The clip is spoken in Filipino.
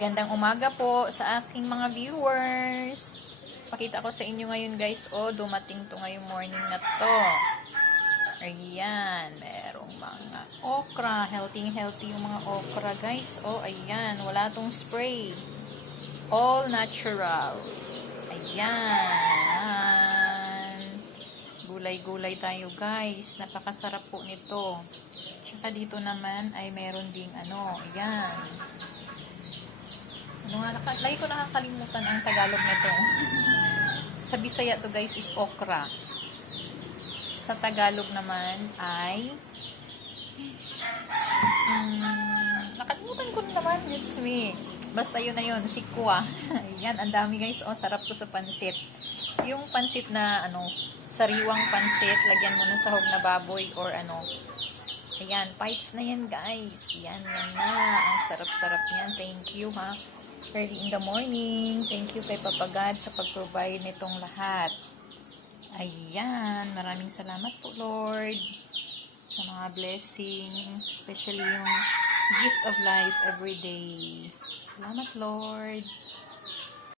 Gandang umaga po sa aking mga viewers. Pakita ko sa inyo ngayon guys, dumating to ngayong morning na to. Ayan, merong mga okra. Healthy yung mga okra guys. Ayan, wala tong spray. All natural. Ayan. Gulay-gulay tayo guys. Napakasarap po nito. Tsaka dito naman ay meron ding ayan. Lagi ko nakakalimutan ang Tagalog nito. Sa Bisaya to guys is okra. Sa Tagalog naman ay nakalimutan ko naman, Diyos me. Basta yun na yun, sikwa. Ayan, ang dami guys. Sarap to sa pansit. Yung pansit na sariwang pansit, lagyan mo ng sahog na baboy or Ayan, bites na yan guys. Yan na. Ang sarap-sarap yan. Thank you ha. Early in the morning. Thank you kay Papa God sa pag-provide nitong lahat. Ayan. Maraming salamat po Lord sa mga blessing. Especially yung gift of life every day. Salamat Lord.